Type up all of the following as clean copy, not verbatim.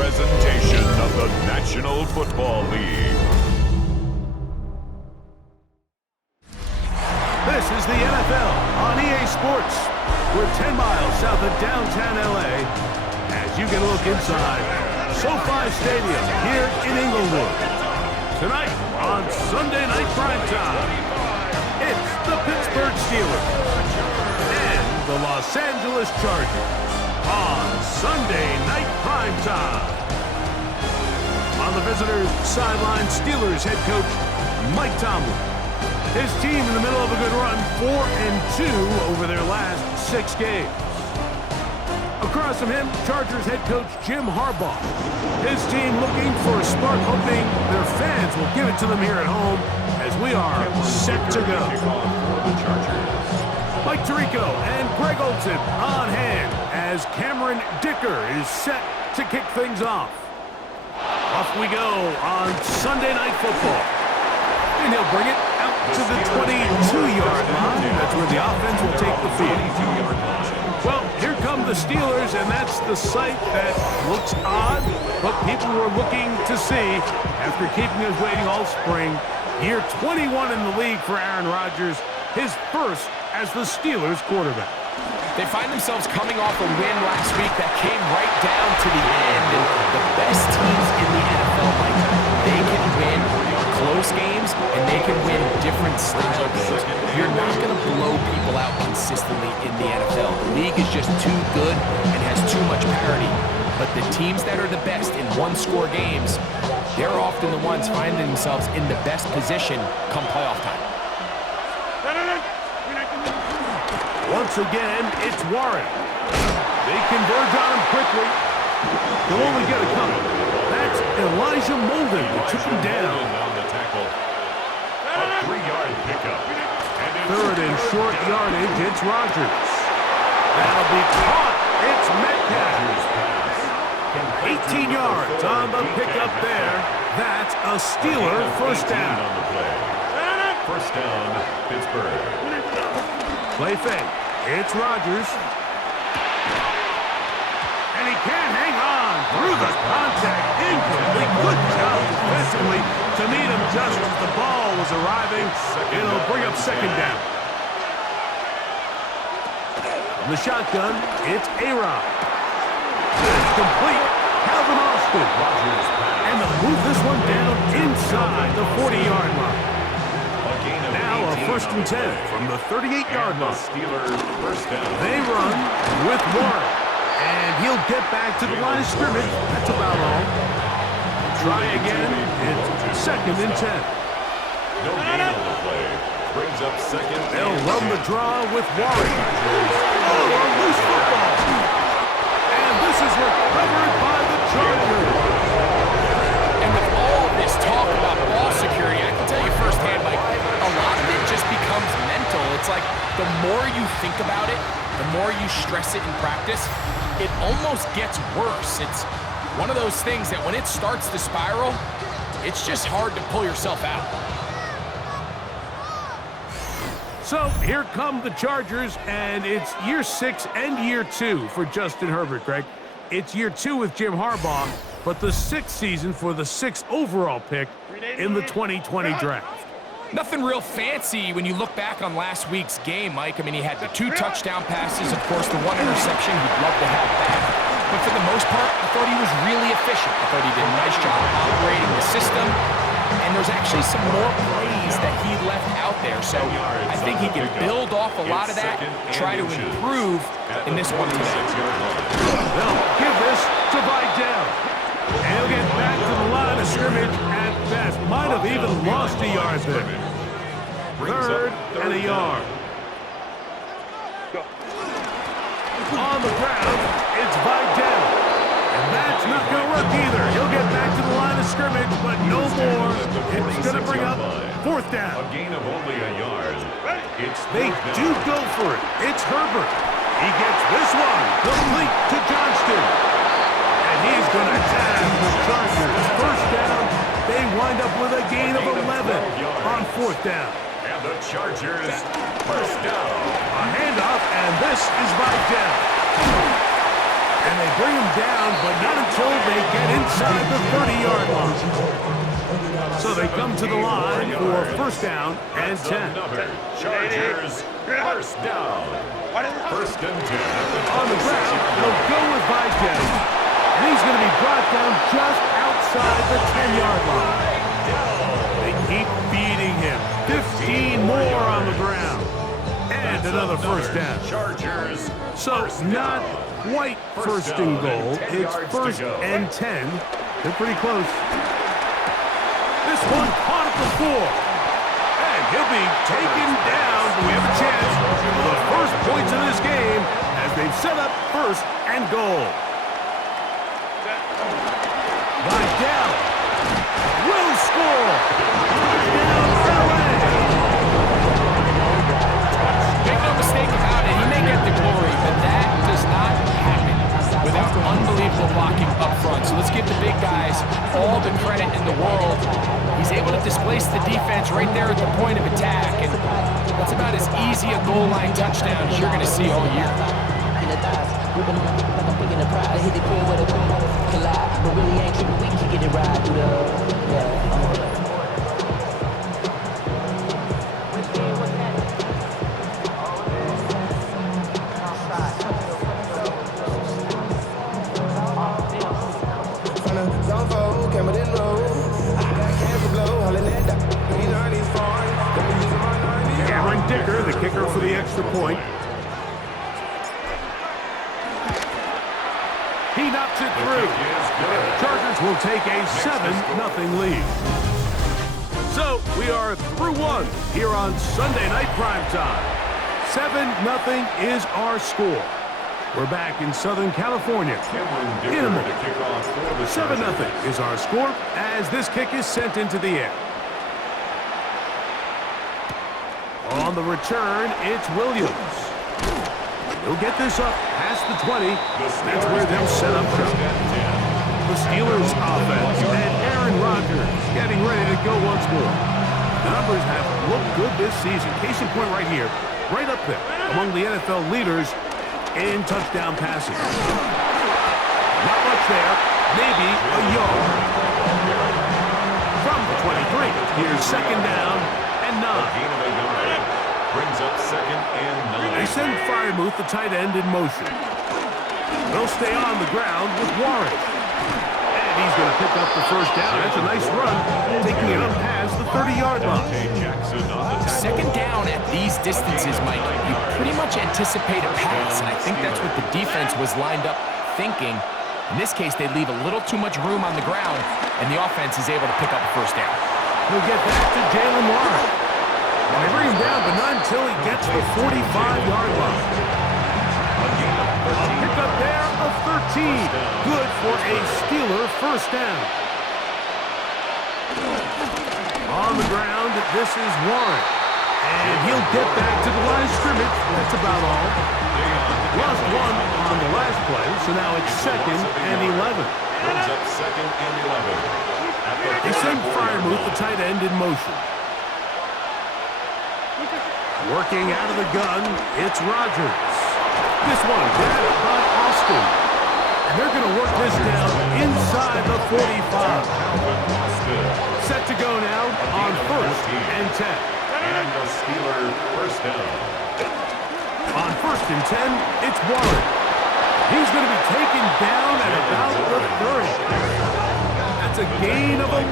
presentation of the National Football League. This is the NFL on EA Sports. We're 10 miles south of downtown LA as you get a look inside SoFi Stadium here in Inglewood. Tonight on Sunday Night Primetime, it's the Pittsburgh Steelers and the Los Angeles Chargers on Sunday Night Primetime. On the visitors' sideline, Steelers head coach Mike Tomlin. His team in the middle of a good run, 4-2 over their last 6 games. Across from him, Chargers head coach Jim Harbaugh. His team looking for a spark, hoping their fans will give it to them here at home as we are set to go. Mike Tirico and Greg Olsen on hand as Cameron Dicker is set to kick things off. Off we go on Sunday Night Football. And he'll bring it out to the 22-yard line. That's where the offense will take the field. Well, here come the Steelers, and that's the sight that looks odd, but people were looking to see after keeping us waiting all spring. Year 21 in the league for Aaron Rodgers, his first as the Steelers quarterback. They find themselves coming off a win last week that came right down to the end, and the best teams in the NFL, Mike, they can win close games, and they can win different style games. You're not going to blow people out consistently in the NFL. The league is just too good and has too much parity. But the teams that are the best in one-score games, they're often the ones finding themselves in the best position come playoff time. Once again, it's Warren. They converge on him quickly. They'll only get a couple. That's Elijah Molden who took him down. A 3-yard pickup. Third and short yardage, it's Rodgers. That'll be caught. It's Metcalf. 18 yards on the pickup there. That's a Steeler first down. First down, Pittsburgh. Play fake. It's Rodgers. And he can't hang on through the contact. Incomplete. Good job defensively to meet him just as the ball was arriving. It'll bring up second down. From the shotgun, it's A-Rod. It's complete. Calvin Austin. And they'll move this one down inside the 40-yard line. Now a first and 10 from the 38-yard line. They run with Warren. And he'll get back to the line of scrimmage. That's about all. Try again. It's second and 10. No gain on the play. Brings up second. They'll run the draw with Warren. Oh, a loose football. And this is recovered by the Chargers. And with all this talk about ball security, I can tell you firsthand, Mike, a lot of it just becomes mental. It's like the more you think about it, the more you stress it in practice, it almost gets worse. It's one of those things that when it starts to spiral, it's just hard to pull yourself out. So here come the Chargers, and it's year 6 and year 2 for Justin Herbert, Greg. It's year 2 with Jim Harbaugh, but the 6th season for the 6th overall pick in the 2020 draft. Nothing real fancy when you look back on last week's game, Mike. I mean, he had the 2 touchdown passes, of course, the 1 interception. He'd love to have back. But for the most part, I thought he was really efficient. I thought he did a nice job operating the system. And there's actually some more plays that he left out there. So I think he can build off a lot of that, try to improve in this one today. They'll give this to Vidal. And he'll get back to the line of scrimmage at best. Might have even lost a yard there. Third and a yard. On the ground, it's Vidal. And that's not going to work either. He'll get back to the line of scrimmage, but no more. It's going to bring up fourth down. A gain of only a yard. They do go for it. It's Herbert. He gets this one complete to Johnston. And he's going to tag the Chargers. First down. They wind up with a gain of 11 on fourth down. And the Chargers first down. A handoff, and this is Vidal. And they bring him down, but not until they get inside the 30-yard line. So they come to the line for first down and 10. Chargers, first down. First and 10. On the ground, they'll go with Vidal. And he's going to be brought down just outside the 10-yard line. They keep beating him. 15 more on the ground. And another first down. Chargers. So not quite first and goal. It's first and 10. They're pretty close. This one caught at the 4. And he'll be taken down. We have a chance for the first points of this game as they've set up first and goal. Vidal will score. Touchdown, LA. Make no mistake about it, he may get the glory, but that does not happen without unbelievable blocking up front. So let's give the big guys all the credit in the world. He's able to displace the defense right there at the point of attack, and that's about as easy a goal line touchdown as you're going to see all year. Cameron Dicker, the kicker for the extra point. He knocks it through. And the Chargers will take a 7-0 lead. So we are through one here on Sunday Night Primetime. 7-0 is our score. We're back in Southern California. In a minute. 7-0 is our score as this kick is sent into the air. On the return, it's Williams. He'll get this up past the 20. That's where they'll set up shop. The Steelers offense and Aaron Rodgers getting ready to go once more. The numbers have looked good this season. Case in point right here, right up there among the NFL leaders in touchdown passes. Not much there, maybe a yard. From the 23, here's second down and 9. Brings up second and 9. They send Freiermuth, the tight end, in motion. They'll stay on the ground with Warren. And he's going to pick up the first down. That's a nice run, taking it up past the 30-yard line. Second down at these distances, Mike, you pretty much anticipate a pass, and I think that's what the defense was lined up thinking. In this case, they leave a little too much room on the ground, and the offense is able to pick up a first down. He'll get back to Jalen Warren. And they bring him down, but not until he gets the 45-yard line. A pickup there of 13. Good for a Steeler first down. On the ground, this is Warren. And he'll get back to the line of scrimmage. That's about all. Lost one on the last play, so now it's second and 11. Brings up second and 11. They send Freiermuth, the tight end, in motion. Working out of the gun, it's Rodgers. This one grabbed by Austin. And they're going to work this down inside the 45. Set to go now on first and 10. And the Steeler first down. On first and 10, it's Warren. He's going to be taken down at about the 30. That's a gain of 11.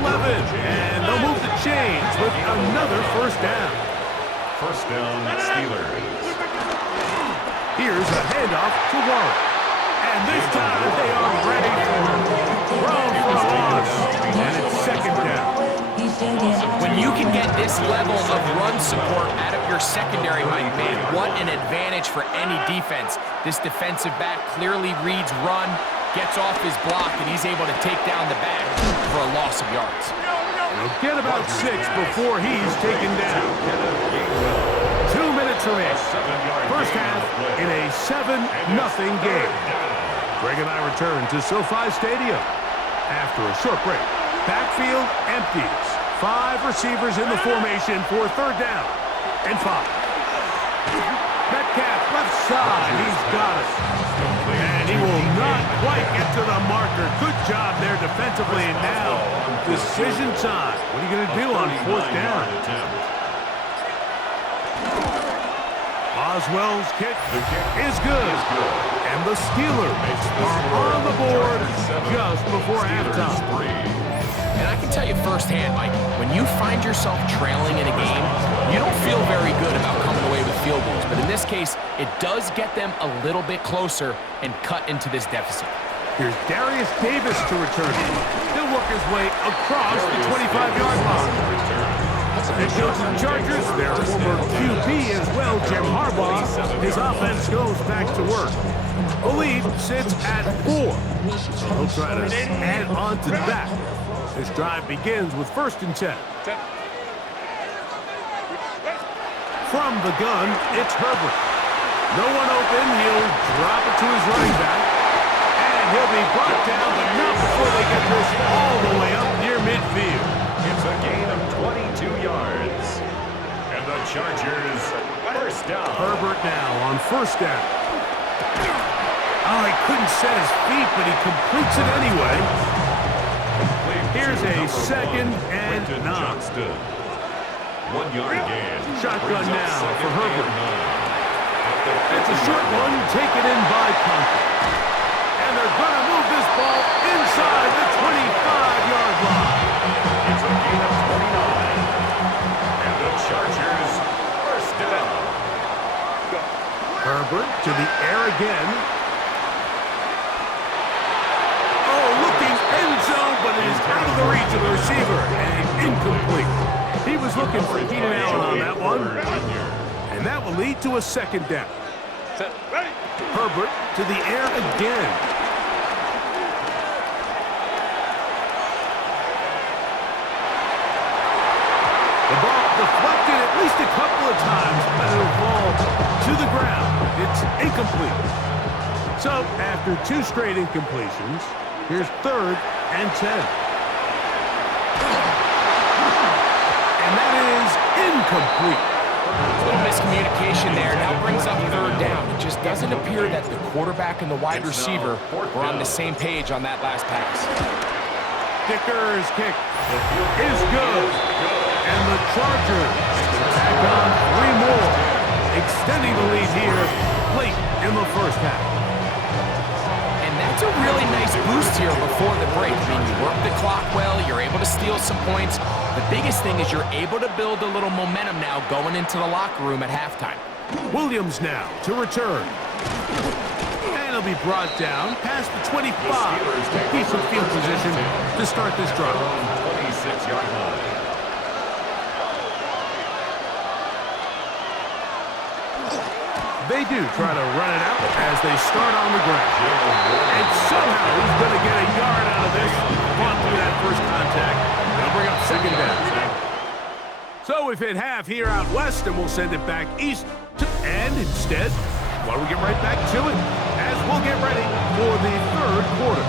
And they'll move the chains with another first down. First down, Steelers. Here's a handoff to Warren. And this time they are ready for him. Thrown for a loss. And it's second down. When you can get this level of run support out of your secondary, my man, what an advantage for any defense. This defensive back clearly reads run, gets off his block, and he's able to take down the back for a loss of yards. He'll get about 6 before he's taken down. 2 minutes remaining. First half in a 7-0 game. Greg and I return to SoFi Stadium after a short break. Backfield empties. 5 receivers in the formation for third down and 5. Metcalf left side. He's got it. And And he will not quite get to the marker. Good job there defensively. And now, decision time. What are you going to do on fourth down? Oswell's kick is good. And the Steelers are on the board just before halftime. And I can tell you firsthand, Mike, when you find yourself trailing in a game, you don't feel very good about coming away with field goals. But in this case, it does get them a little bit closer and cut into this deficit. Here's Darius Davis to return. He'll work his way across the 25-yard line. Head coach of the Chargers, their former QB as well, Jim Harbaugh. His offense goes back to work. The lead sits at 4. So he'll try to add on to that. This drive begins with 1st and 10. From the gun, it's Herbert. No one open. He'll drop it to his running back. And he'll be brought down, but not before they get this all the way up near midfield. It's a gain of 22 yards. And the Chargers, first down. Herbert now on 1st down. Oh, he couldn't set his feet, but he completes it anyway. Here's a 2nd and 9. 1 yard gain. Shotgun now for Herbert. It's a short one, taken in by Conklin. And they're going to move this ball inside the 25-yard line. It's a gain of 29. And the Chargers, first down. Herbert to the air again. Oh, looking end zone, but it is out of the reach of the receiver and incomplete. He was looking for Keenan Allen on that one. And that will lead to a 2nd down. Herbert to the air again. The ball deflected at least a couple of times, but it'll fall to the ground. It's incomplete. So, after 2 straight incompletions, here's 3rd and 10. And that is incomplete. A little miscommunication there. Now brings up 3rd down. It just doesn't appear that the quarterback and the wide receiver were on the same page on that last pass. Dicker's kick is good. And the Chargers tack on 3 more, extending the lead here late in the 1st half. And that's a really nice boost here before the break. I mean, you work the clock well, you're able to steal some points. The biggest thing is you're able to build a little momentum now going into the locker room at halftime. Williams now to return. And he'll be brought down past the 25. Decent field position to start this drive. 26-yard line. They do try to run it out as they start on the ground. And somehow he's going to get a yard out of this. Fought through that first contact. They'll bring up 2nd down. So we've hit half here out west, and we'll send it back east. And instead, why don't we get right back to it as we'll get ready for the 3rd quarter.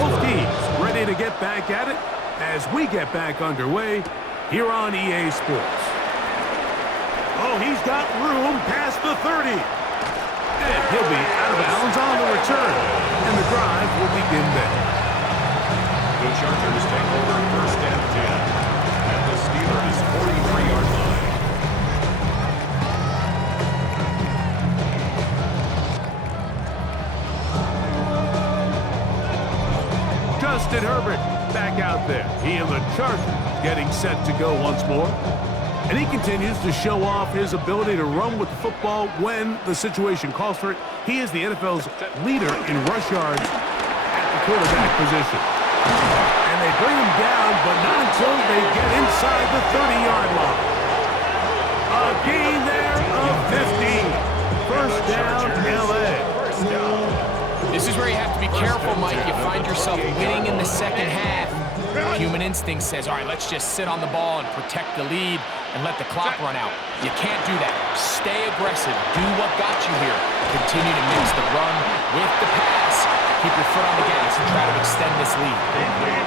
Both teams ready to get back at it as we get back underway here on EA Sports. Oh, he's got room past the 30. And he'll be out of bounds on the return. And the drive will begin there. The Chargers take over 1st and 10. At the Steelers' 43-yard line. Justin Herbert back out there. He and the Chargers getting set to go once more. And he continues to show off his ability to run with the football when the situation calls for it. He is the NFL's leader in rush yards at the quarterback position. And they bring him down, but not until they get inside the 30-yard line. A gain there of 15. First down, L.A. This is where you have to be careful, Mike. You find yourself winning in the 2nd half. Human instinct says, all right, let's just sit on the ball and protect the lead and let the clock run out. You can't do that. Stay aggressive. Do what got you here. Continue to mix the run with the pass. Keep your foot on the gas and try to extend this lead.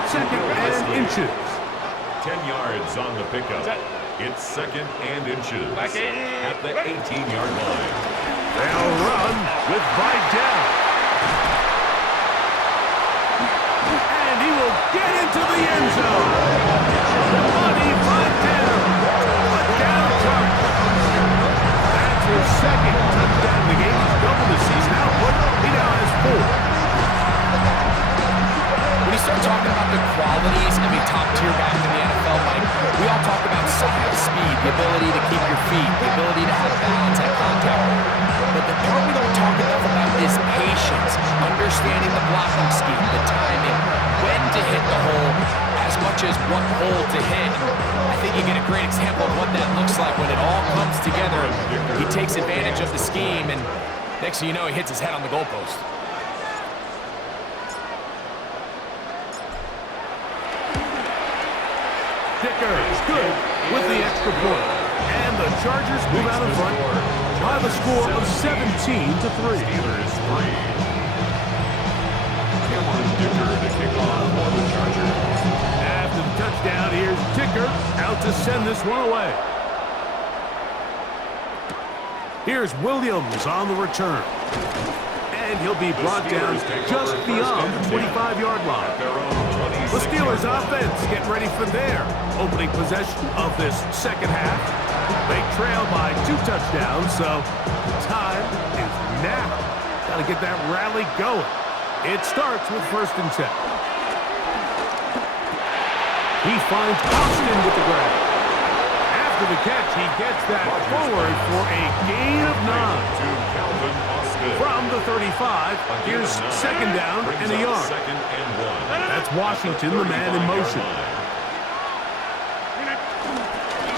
2nd and inches. 10 yards on the pickup. It's 2nd and inches at the 18-yard line. They'll run with Vidal. And he will get into the end zone. Money Vidal. A down target. That's his 2nd touchdown of the game. He's doubled the season output. He now has 4. When you start talking about the qualities of a top-tier back in the NFL, Mike, we all talk about size, speed, the ability to keep your feet, the ability to have balance at contact. But the part we don't talk enough about is patience, understanding the blocking scheme, the timing, when to hit the hole, as much as what hole to hit. I think you get a great example of what that looks like when it all comes together. He takes advantage of the scheme, and next thing you know, he hits his head on the goalpost. Kicker is good with the extra point. And the Chargers move out in front by the score of 17-3. Steelers 3. Cameron Dicker to kick off for the Chargers. After the touchdown, here's Dicker out to send this one away. Here's Williams on the return. And he'll be brought down just beyond the 25-yard line. The Steelers offense getting ready for their opening possession of this second half. They trail by 2 touchdowns, so time is now. Got to get that rally going. It starts with 1st and 10. He finds Austin with the grab. After the catch, he gets that forward for a gain of 9. From the 35, here's 2nd down and a yard. That's Washington, the man in motion.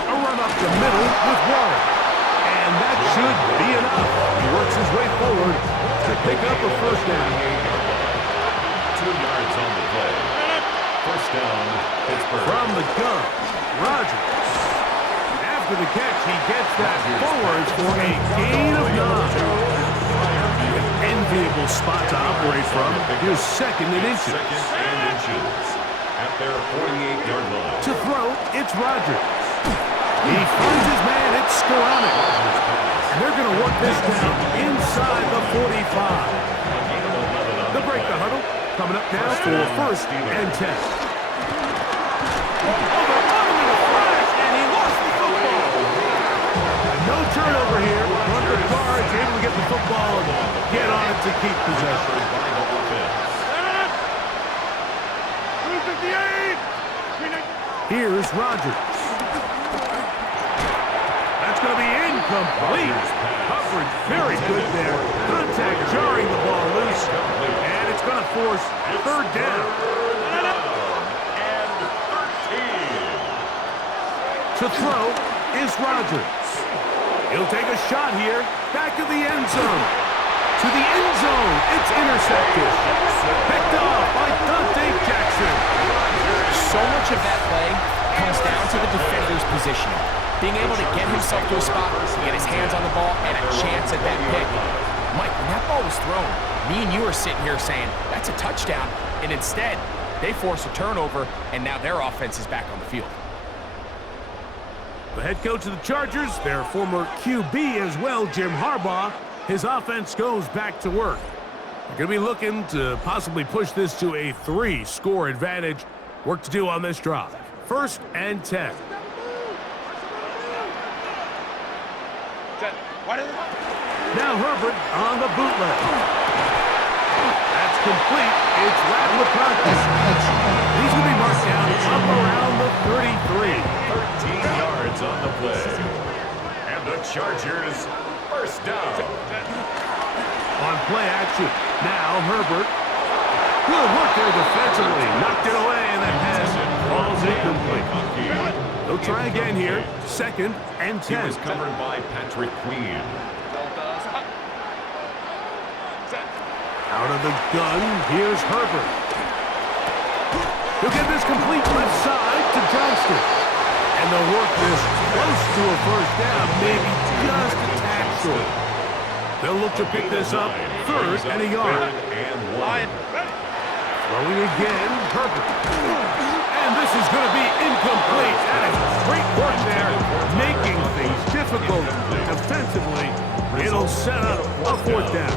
A run up the middle with Warren. And that should be enough. He works his way forward to pick up a 1st down. 2 yards on the play. 1st down, Pittsburgh. From the gun, Rodgers. After the catch, he gets that forward for a gain of 9. Enviable spot to operate from. Here's 2nd and inches. 2nd and inches at their 48-yard line. To throw, it's Rodgers. He finds his man, it's Skoranek. And they're going to work this down inside the 45. They'll break the huddle. Coming up now for 1st and 10. No turnover here. Under guards, able to get the football and get on it to keep possession. Here's Rodgers. That's going to be incomplete. Coverage very good there. Contact jarring the ball loose. And it's going to force 3rd down. And 13. To throw is Rodgers. He'll take a shot here. Back of the end zone. To the end zone. It's intercepted. Picked off by Dante Jackson. So much of that play comes down to the defender's positioning. Being able to get himself to a spot, get his hands on the ball, and a chance at that pick. Mike, when that ball was thrown, me and you are sitting here saying, that's a touchdown. And instead, they force a turnover, and now their offense is back on the field. The head coach of the Chargers, their former QB as well, Jim Harbaugh, his offense goes back to work. They're going to be looking to possibly push this to a 3-score advantage. Work to do on this drive. 1st and 10. Now Herbert on the bootleg. That's complete. It's Radley. He's going to be marked down up around the 33. 13 yards on the play. And the Chargers, 1st down. On play action. Now Herbert. Good work there defensively. Knocked it away, and that pass falls incomplete. They'll try again here. 2nd and 10. He was covered by Patrick Queen. Out of the gun, here's Herbert. He'll get this complete left side to Johnston. And they'll work this close to a 1st down, maybe just a tad short. They'll look to pick this up 3rd and a yard. And 1. Throwing again, Herbert. And And this is going to be incomplete. That is great work there, making things difficult defensively. It'll set up a fourth down.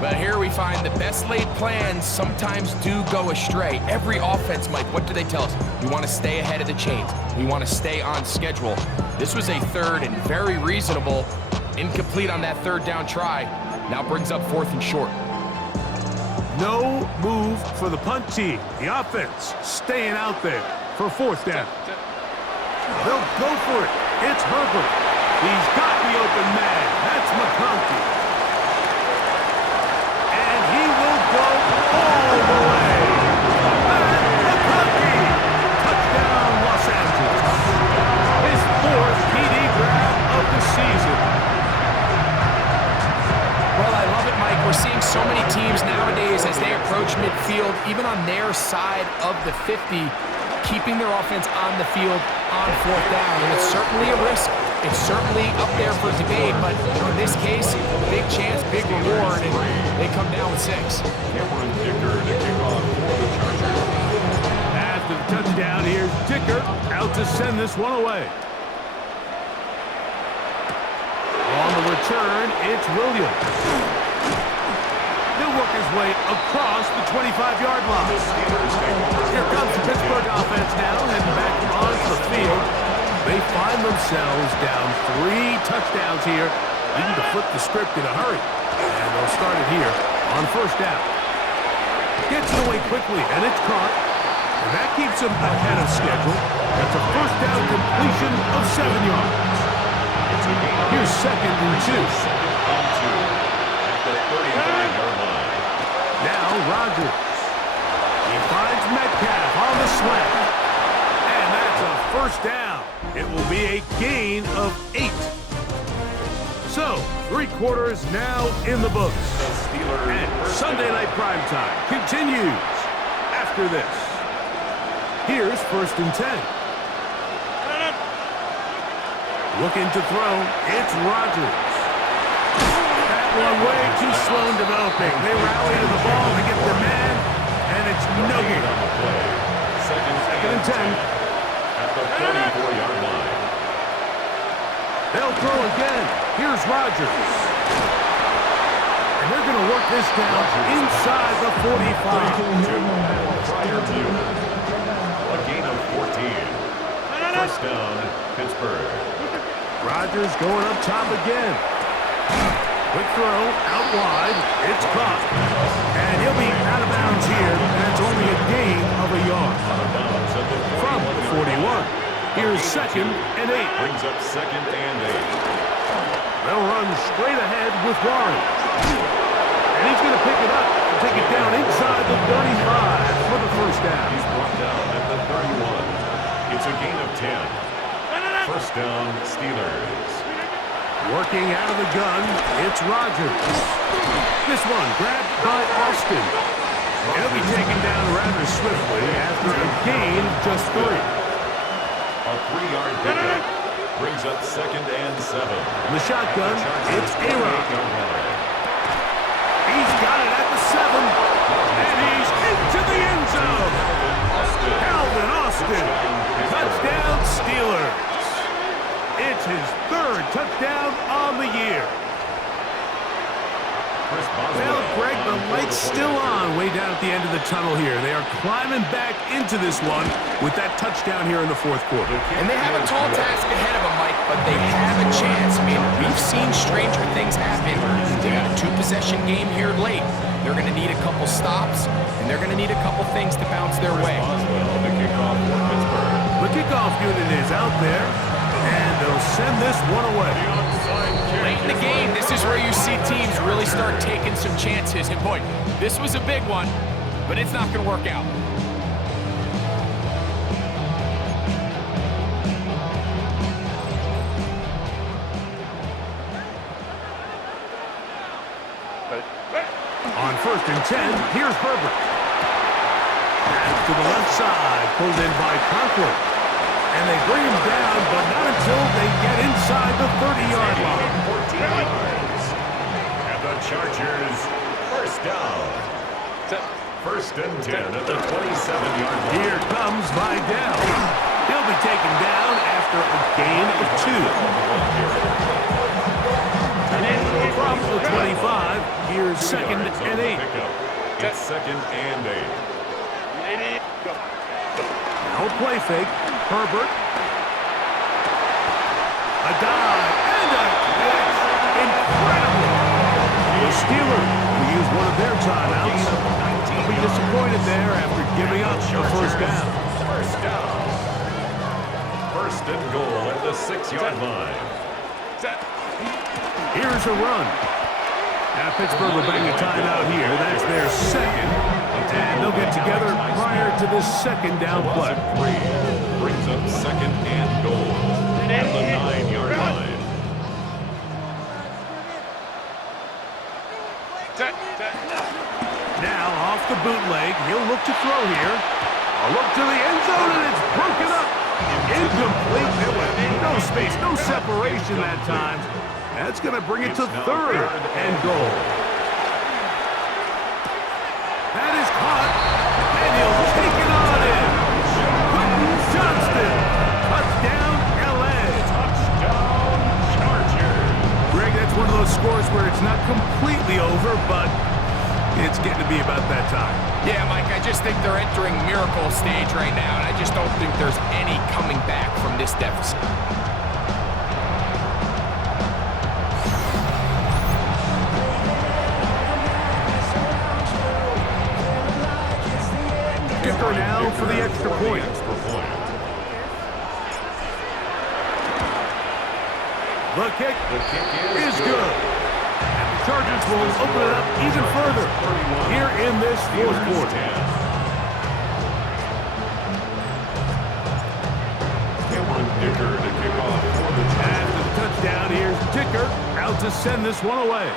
But here we find the best laid plans sometimes do go astray. Every offense, Mike, what do they tell us? We want to stay ahead of the chains. We want to stay on schedule. This was a third and very reasonable. Incomplete on that third down try. Now brings up fourth and short. No move for the punt team. The offense staying out there for fourth down. They'll go for it. It's Herbert. He's got the open man. That's McConkey. And he will go all the way. McConkey. Touchdown, Los Angeles. His fourth TD grab of the season. Well, I love it, Mike. We're seeing so many teams nowadays as they approach midfield, even on their side of the 50, keeping their offense on the field on fourth down. And it's certainly a risk. It's certainly up there for debate, but in this case, big chance, big reward, and they come down with 6. Cameron Dicker to kick off for the Chargers. After the touchdown, here's Dicker out to send this one away. On the return, it's Williams. He'll work his way across the 25-yard line. Here comes the Pittsburgh offense now, heading back onto the field. They find themselves down 3 touchdowns here, needing to flip the script in a hurry. And they'll start it here on first down. Gets it away quickly, and it's caught. And that keeps him ahead of schedule. That's a first down completion of 7 yards. Here's second and 2. At the 35-yard line. Now Rodgers. He finds Metcalf on the slant. And that's a first down. It will be a gain of 8. So, 3 quarters now in the books. And Sunday Night Primetime continues after this. Here's first and 10. Looking to throw, it's Rodgers. That one way too slow in developing. They rally to the ball to get the man, and it's no gain. Second and 10. At the 44-yard line. They'll throw again. Here's Rodgers. And they're going to work this down inside the 45. Prior to a gain of 14. First down, Pittsburgh. Rodgers going up top again. Quick throw, out wide. It's caught. And he'll be out of bounds here. And it's only a gain of a yard. From the 41. Here's second and 8. Brings up second and 8. They'll run straight ahead with Warren. And he's going to pick it up and take it down inside the 35 for the first down. He's brought down at the 31. It's a gain of 10. First down, Steelers. Working out of the gun, it's Rodgers. This one grabbed by Austin. And he'll be taken down rather swiftly after a gain of just 3. A 3-yard pickup brings up second and 7. In the shotgun, it's A-Rod. He's got it at the 7. And he's into the end zone. Calvin Austin. Touchdown, Steelers. It's his 3rd touchdown on the year. Well, Greg, the light's still on way down at the end of the tunnel here. They are climbing back into this one with that touchdown here in the 4th quarter. And they have a tall task ahead of them, Mike, but they have a chance. I mean, we've seen stranger things happen. They got a 2-possession game here late. They're going to need a couple stops, and they're going to need a couple things to bounce their way. The kickoff unit is out there, and they'll send this one away. Late in the game, this is where you see teams really start taking some chances. And boy, this was a big one, but it's not going to work out. On first and 10, here's Herbert. Pass to the left side, pulled in by Conklin. And they bring him down, but not until they get inside the 30-yard line. 14 yards. And the Chargers first down. First and 10 at the 27-yard line. Here comes Vidal. He'll be taken down after a gain of 2. From the 25, here's second and 8. It's second and 8. Now a play fake. Herbert. A dive and a catch. Incredible. The Steelers will use one of their timeouts. They'll be disappointed there after giving up the first down. First down. First and goal at the 6-yard line. Here's a run. Now Pittsburgh will bring a timeout here. That's their second. And they'll get together prior to this second down play. Brings up second and goal at the 9-yard line. Now off the bootleg. He'll look to throw here. A look to the end zone, and it's broken up. Incomplete. There was no space, no separation that time. That's going to bring it to third and goal. That is caught, and he'll take it on in. Quentin Johnston. Touchdown, L.A. Touchdown, Chargers. Greg, that's one of those scores where it's not completely over, but it's getting to be about that time. Yeah, Mike, I just think they're entering miracle stage right now, and I just don't think there's any coming back from this deficit. Kicker now for the extra point. The kick is good. And the Chargers will open it up even further here in this fourth quarter. Dicker to kick off for the Chargers. After the touchdown, here's Dicker out to send this one away.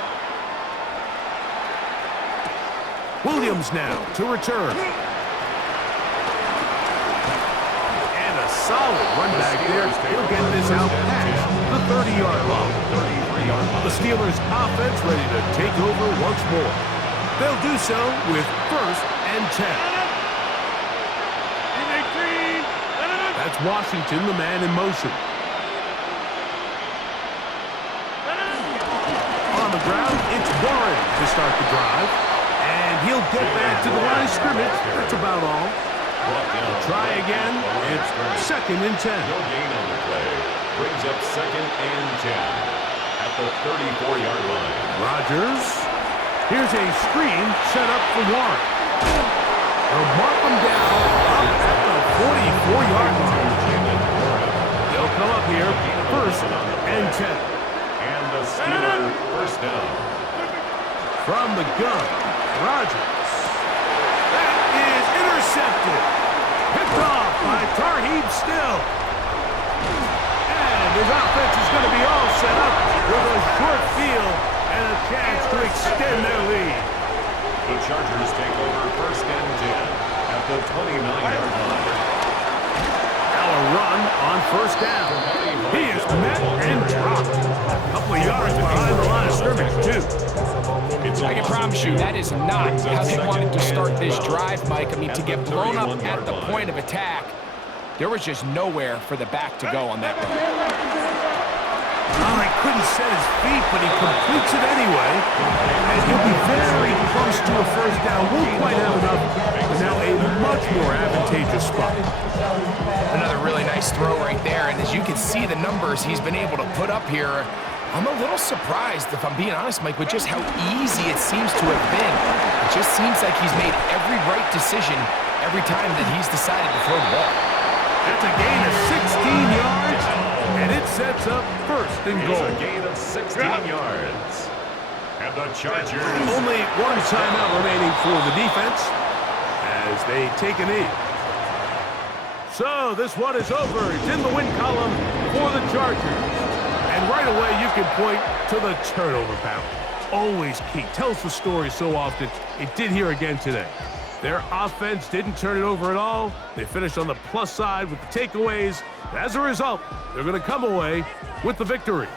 Williams now to return. And a solid run back there. He'll get this out past the 30-yard line. The Steelers offense ready to take over once more. They'll do so with first and 10. That's Washington, the man in motion. On the ground, it's Warren to start the drive. And he'll get back to the line of scrimmage. That's about all. Try again. It's second and 10. No gain on the play. Brings up second and 10 at the 34-yard line. Rodgers. Here's a screen set up for Warren. They'll mark him down up at the 44-yard line. They'll come up here first and 10. And the Steelers first down. From the gun, Rodgers. That is intercepted. Picked off by Tarheeb Still. And his offense is going to be all set up with a short field and a chance to extend their lead. The Chargers take over first and 10 at the 29-yard line. Now a run on first down. He is met and dropped. A couple of yards behind the line of scrimmage, too. I can promise you that is not how they wanted to start this drive, Mike. I mean, to get blown up at the point of attack, there was just nowhere for the back to go on that run. Oh, he couldn't set his feet, but he completes it anyway. And he'll be very close to a first down. Won't quite have enough, but now a much more advantageous spot. Another really nice throw right there, and as you can see the numbers he's been able to put up here, I'm a little surprised, if I'm being honest, Mike, with just how easy it seems to have been. It just seems like he's made every right decision every time that he's decided to throw the ball. That's a gain of 16 yards, and it sets up first and goal. It's a gain of 16 yards. And the Chargers. Only one timeout remaining for the defense as they take a knee. So this one is over. It's in the win column for the Chargers. And right away you can point to the turnover battle. Always key. Tells the story so often. It did here again today. Their offense didn't turn it over at all. They finished on the plus side with the takeaways. As a result, they're going to come away with the victory.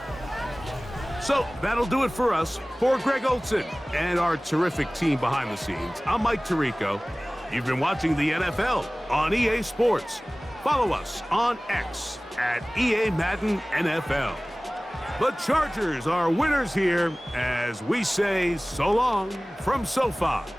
So that'll do it for us. For Greg Olson and our terrific team behind the scenes, I'm Mike Tirico. You've been watching the NFL on EA Sports. Follow us on X at EA Madden NFL. The Chargers are winners here as we say so long from SoFi.